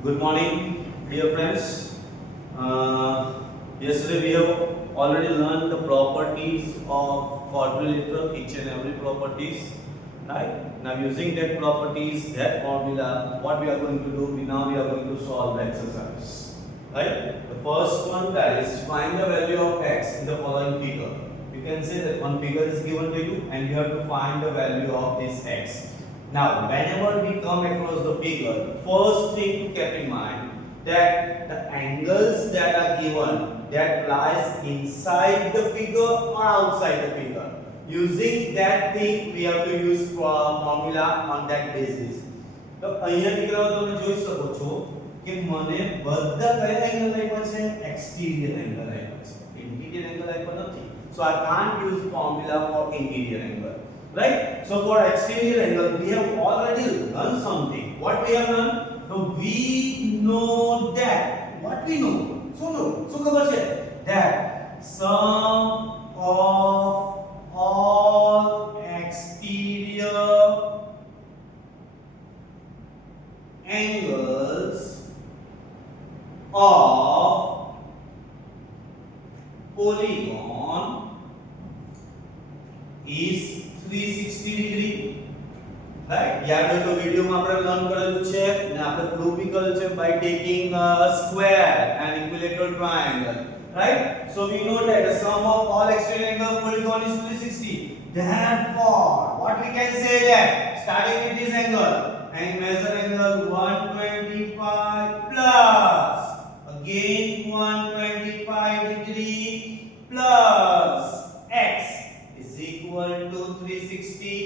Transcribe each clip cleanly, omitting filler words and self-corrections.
Good morning, dear friends. Yesterday we have already learned the properties of quadrilateral, each and every properties. Right? Now using that properties, that formula, what we are going to do? We are going to solve the exercise. Right? The first one, that is find the value of x in the following figure. You can say that one figure is given to you and you have to find the value of this x. Now, whenever we come across the figure, first thing to keep in mind that the angles that are given, that lies inside the figure or outside the figure. Using that thing, we have to use formula on that basis. તો અહીંયા દીકરાઓ તમે જોઈ શકો છો કે મને બધા કયા એંગલ આપ્યા છે, એક્સટીરિયર એંગલ આપ્યા છે, ઇન્ટિરિયર એંગલ આપ્યા નથી. So I can't use formula for interior angle. Right? So for exterior angle, we have already learned something. What we have learned? So we know that. What we know? So ખબર છે? That sum of all exterior angles of polygon is 360 degree. Right? યાદ હોય તો વિડિયોમાં આપણે learn કરેલું છે અને આપણે પ્રૂવ બી કરેલું છે by taking a square and equilateral triangle. Right? So we know that the sum of all exterior angle of polygon is 360. Therefore, what we can say that starting with this angle and measure angle 125 plus again 125 degree plus x is equal to 360.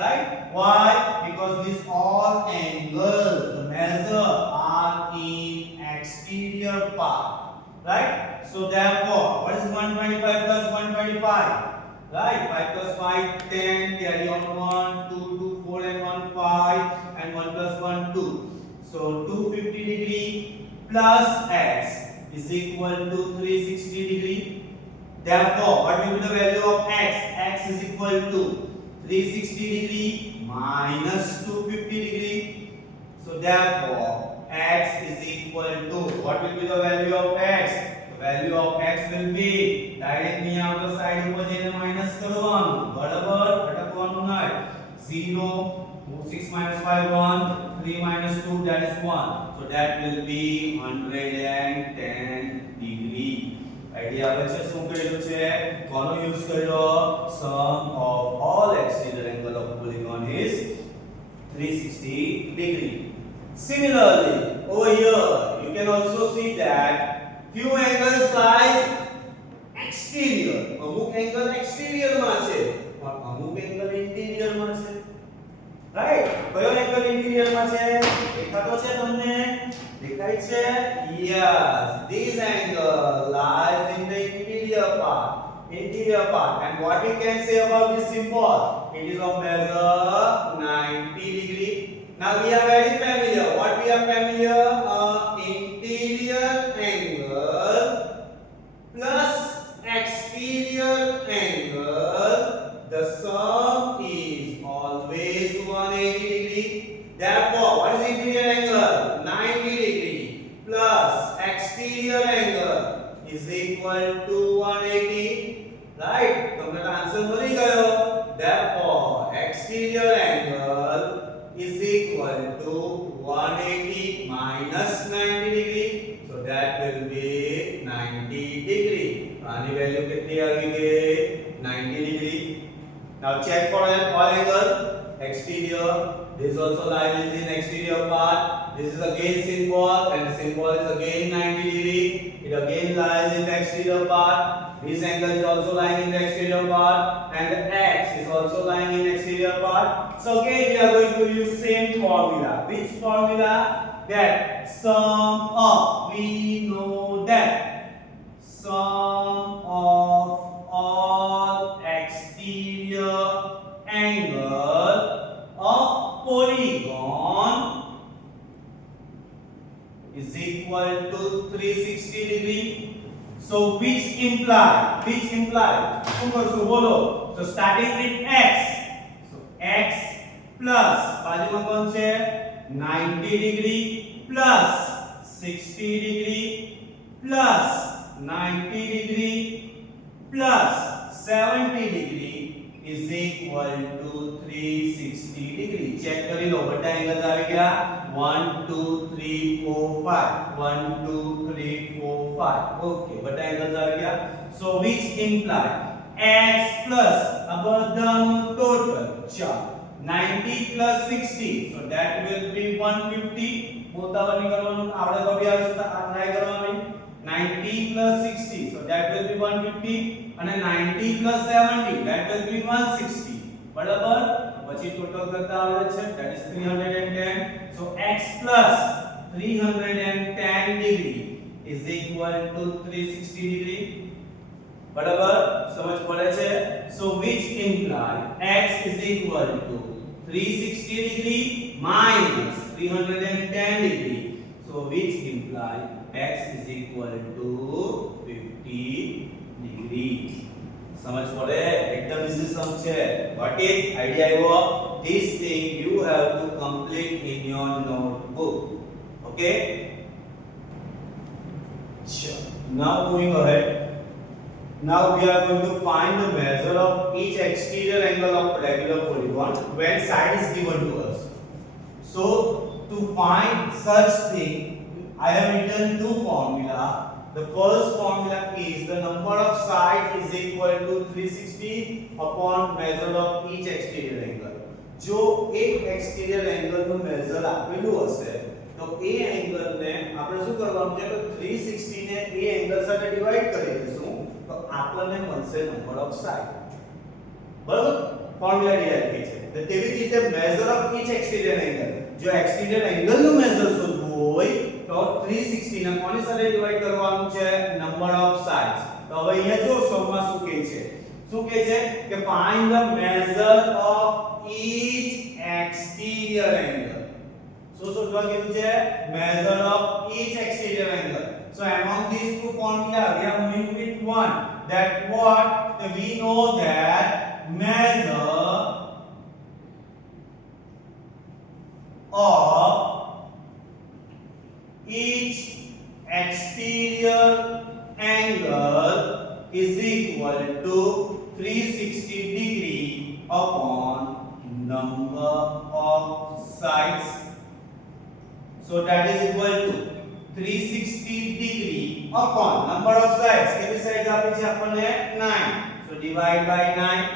Right? Why? Because these all angles, the measure are in exterior part. Right? So therefore, what is 125 plus 125? Right? 5 plus 5, 10, carry on 1, 2, 2, 4 and 1, 5 and 1 plus 1, 2. So 250 degree plus x is equal to 360 degree. Therefore, what will be the value of x? X is equal to 360 degree minus 250 degree. So therefore, x is equal to, what will be the value of x? The value of x will be, direct ની આવતો side ઉપર જઈને minus કરવાનું, બરાબર, અટકવાનું નહીં. 0, 6 minus 5 1, 3 minus 2, that is 1. So that will be 110 degree. Idea આવે છે શું કરેલું છે, કોનો યુઝ કર્યો? Sum of all exterior angle of polygon is 360 degree. Similarly, over here you can also see that few angles lie exterior. અમુક angle exterior માં છે પણ અમુક એંગલ interior માં છે. રાઈટ? કયો એંગલ interior માં છે? દેખાતો છે તમને? દેખાય છે? Yes, this angle lies in the interior part. And what we can say about this symbol? It is of measure 90 degree. Now we are very familiar. What we are familiar? Interior angle plus exterior angle. The sum is always 180 degree. Therefore, what is interior angle? 90 degree plus exterior angle is equal to 180. Right? તમને answer મળી ગયો. Therefore, exterior angle is equal to 180 minus 90 degree. So that will be 90 degree. આની value કેટલી આવી ગઈ? 90 degree. Now check for all angle. Exterior, this also lies in exterior part. This is again symbol and the symbol is again 90 degree. It again lies in the exterior part. This angle is also lying in the exterior part and the x is also lying in exterior part. So again we are going to use same formula. Which formula? That sum of, we know that sum of all exterior angle of polygon is equal to 360 degree. So which imply શું કરશું બોલો? So starting with x, so x plus બાજુમાં કોણ છે 90 degree plus 60 degree plus 90 degree plus 70 degree is equal to 360 degree. Check કરી લો બધા angles આવી ગયા 1 2 3 4 5 1 2 3 4 5 ઓકે બધા એંગલ્સ આવી ગયા. So which imply x plus આ બધાનું ટોટલ ચાલો 90 plus 60 so that will be 150. ગોતાવણી કરવાનું આપણે તો અભ્યાસ ટ્રાય કરવાની 90 plus 60 so that will be 150 અને 90 plus 70 that will be 160 બરાબર. પછી ટોટલ કરતા આવડે છે that is 310. so x plus 310 degree is equal to 360 degree બરાબર. સમજ પડે છે. so which imply x is equal to 360 degree minus 310 degree. so which imply x is equal to 50 degree. समझ पड़े एकदम इजी सम छे. व्हाट इज आईडिया આવ્યો. this thing you have to complete in your notebook. okay now moving ahead. now we are going to find the measure of each exterior angle of regular polygon when side is given to us. so to find such thing I have written two formula. The first formula is the number of sides is equal to 360 upon measure of each exterior angle. जो एक exterior angle નું measure આપેલું હશે તો એ angle ને આપણે શું કરવાનું છે તો 360 ને એ angle સાથે ડિવાઇડ કરી દઈશું તો આપણને મળશે number of side. બરાબર. ફોર્મ્યુલા ડિરાઇવ થઈ છે. તો તેવી જ રીતે measure of each exterior angle જો exterior angle નું measure શોધવું હોય તો 360 ને કોની સાથે ડિવાઇડ કરવાનું છે નંબર ઓફ સાઇડ્સ. તો હવે અહીંયા જો સૌમાં શું કહે છે કે find the measure of each exterior angle. શું શોધવા કીધું છે measure of each exterior angle. so among these two formula we are moving with one that what we know that measure of each exterior angle is equal to 360 degree upon number of sides. so that is equal to 360 degree upon number of sides. કેટલી side આપી છે આપણને 9. so divide by 9.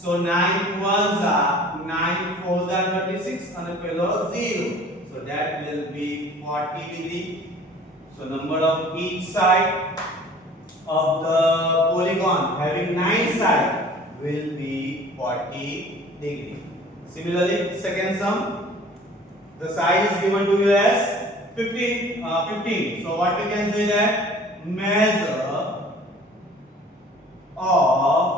so 9 ones are 9 fours are 36 અને પેલો 0. so that will be 40 degree. so number of each side of the polygon having 9 sides will be 40 degree. similarly second sum the side is given to you as 15. so what we can say that measure of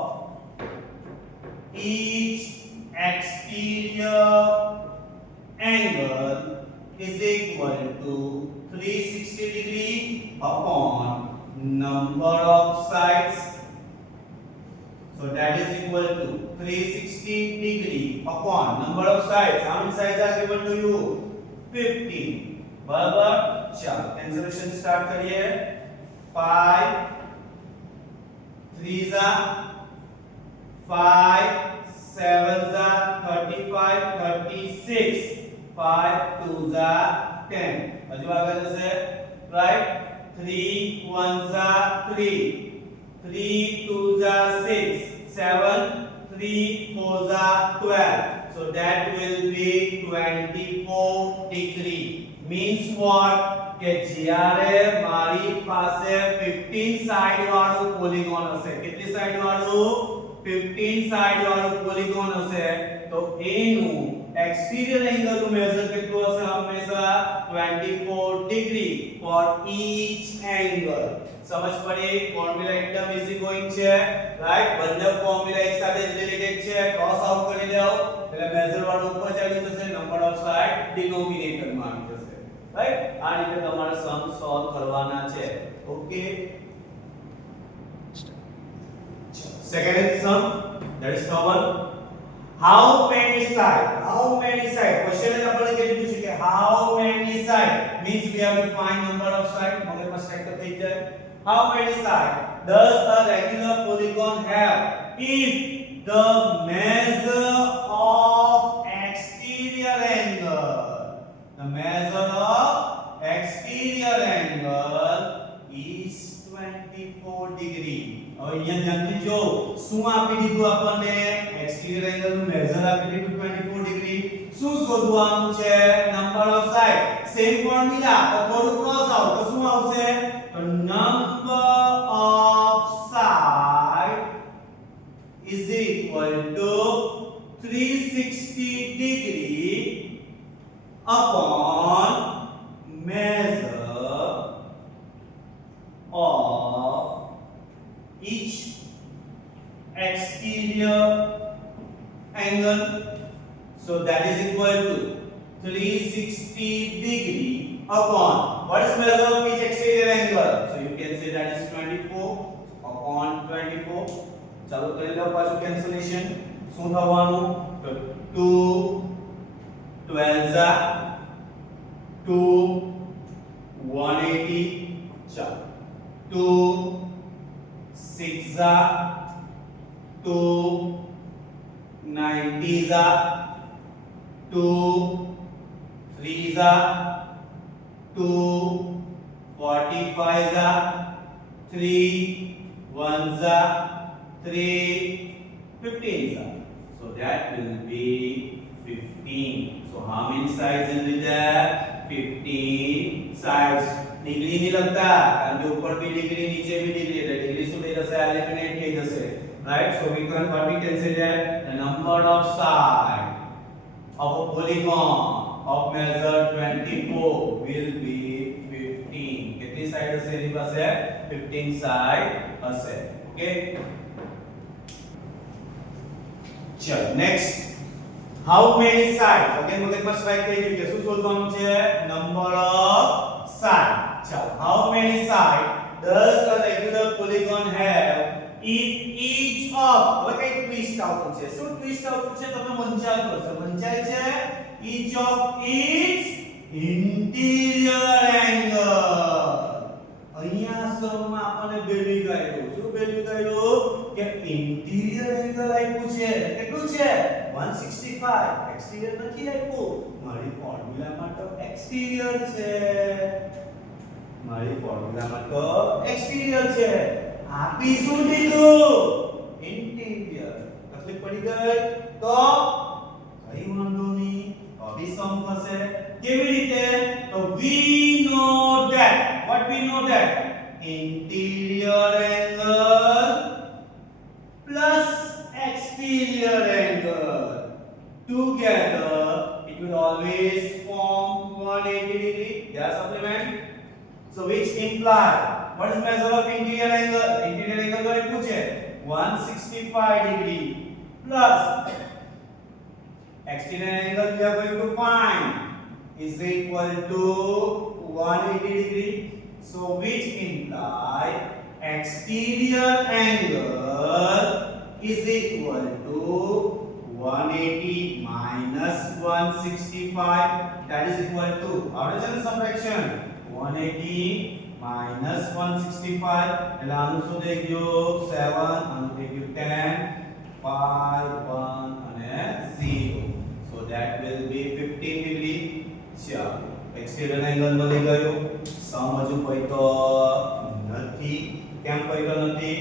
each exterior angle is equal to 360 degree upon number of sides. so that is equal to 360 degree upon number of sides. how many sides are given to you 15. बराबर. चलो cancellation start करिए. 5 3 जा 5 7 जा 35 36 5 2 जा 10. હજુ આગળ જશે right. 3 1 जा 3 3 2 जा 6 7 3 4 जा 12. so that will be 24 degree. means what કે જ્યારે મારી પાસે 15 સાઈડ વાળું પોલીગોન હશે. કેટલી સાઈડ વાળું 15 સાઈડ વાળું પોલીગોન હશે તો એનું exterior angle નું મેઝર કેટલું હશે હંમેશા 24 degree for each angle. સમજ પડી. ફોર્મ્યુલા એકદમ ઈઝી ગોઈંગ છે રાઈટ. બંને ફોર્મ્યુલા એક સાથે જ રિલેટેડ છે. ક્રોસ આઉટ કરી દેઓ એટલે મેઝર વાળું ઉપર ચાલી જશે નંબર ઓફ સાઈડ ડિનોમિનેટર માં આવી જશે રાઈટ. આ રીતે તમારે સમ સોલ્વ કરવાના છે. Okay second sum that is cover how many side, question ને આપણે કેટલી પૂછ્યું કે how many side means we have to find number of side, મગજમાં સ્ટ્રાઇક તો થઈ જાય. How many side does a regular polygon have if the measure of exterior angle, the measure of exterior angle is 24 degree. હવે અહીંયા ધ્યાનથી જો શું આપી દીધું આપણને, એક્સટીરિયર એંગલ નું મેઝર આપી દીધું 24 ડિગ્રી. શું શોધવાનું છે, number of side. Same formula તો થોડું ક્રોસ આઉટ તો શું આવશે, તો number of side is equal to 360 degree upon measure of each exterior angle. So that is equal to 360 degree upon, what is measure of each exterior angle? So you can say that is 24 upon 24. ચાલો કરી લો પાછું cancellation. શું થવાનું, તો 2 12 જા 2 180, ચાલો 2 6 જા 2 90 જા 2 3 જા 2 45 જા 3 1 જા 3 15 જા. So that will be 15. So how many sides will be there? 15 sides. Degree नहीं लगता कारण के ऊपर भी डिग्री नीचे भी डिग्री है, डिग्री શું થઈ જશે, એલિમિનેટ થઈ જશે. Right, so we can consider the number of side of a polygon of measure 24 will be 15. कितनी साइड હશે એની પાસે, 15 સાइड હશે. ઓકે, ચલો next. how many sides, again મગજમાં સ્ટ્રાઇક થઈ ગયું કે શું શોધવાનું છે, નંબર ઓફ side. ચલો, how many side does a regular polygon have if each of, હવે કઈ ટ્વિસ્ટ આવતું છે, શું ટ્વિસ્ટ આવતું છે, તમે વંચાય કરશો, વંચાય છે each of its interior angle. અહીંયા સરમાં આપણને બેલી ગાયડો, શું બેલી ગાયડો કે ઇન્ટિરિયર એંગલ આપ્યું છે, કેટલું છે 165, એક્સટીરિયર નથી આપ્યું. મારી ફોર્મ્યુલામાં તો એક્સટીરિયર છે, મારી ફોર્મ્યુલામાં તો એક્સટીરિયર છે. આપી શું દીધું, ઇન્ટિરિયર. તકલીફ પડી ગઈ તો કઈ વાંધો નહીં, અભી સમ થશે. કેવી રીતે, તો we know that, what we know that interior angle plus exterior angle together it will always form 180 degree. Yeah, supplement. So which imply, what is measure of interior angle? Interior angle तो एक पूछे 165 degree plus exterior angle we are going to find is equal to 180 degree. So which imply exterior angle is equal to 180 minus 165, that is equal to, what is the subtraction, 180 minus 165 એટલે આનું શું થઈ ગયું 7, આનું થઈ ગયું 10, 5 1 અને 0. So that will be 15 degree. ચાલો, exterior angle મળી ગયો. સમ હજુ પૈતો નથી. કેમ પૈતો નથી,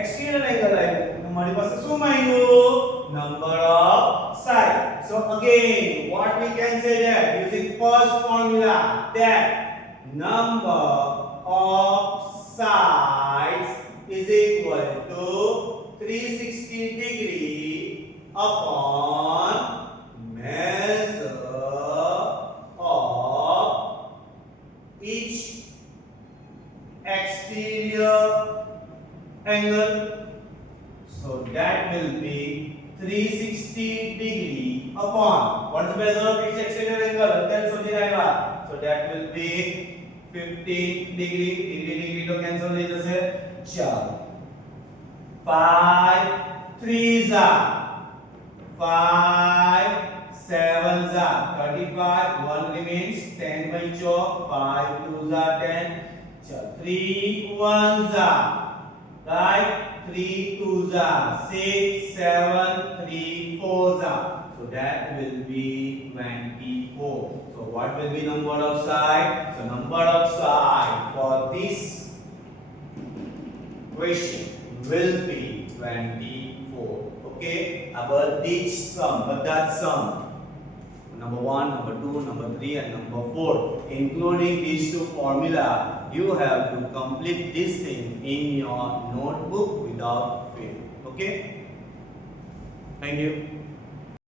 exterior angle આવ્યું, મારી પાસે શું માંગ્યું, number of side. So again what we can say that using first formula that number of sides is equal to 360 degree upon measure of each exterior angle. So that will be 360 degree upon, what is the measure of each exterior angle, then શોધી રહ્યા. So that will be 15 degree. Degree તો cancel થઈ જશે. ચાલો 5 3s are 5 7s are 35, 1 remains, 10 by chalk, 5 2s are 10, 3 1s are, right, 3 2s are 6, 7, 3 4s are, so that will be 24. So what will be number of side? So number of side for this question will be 24. Okay, about this sum, but that sum number 1, number 2, number 3 and number 4, including these two formula, you have to complete this thing in your notebook without fail. Okay, thank you.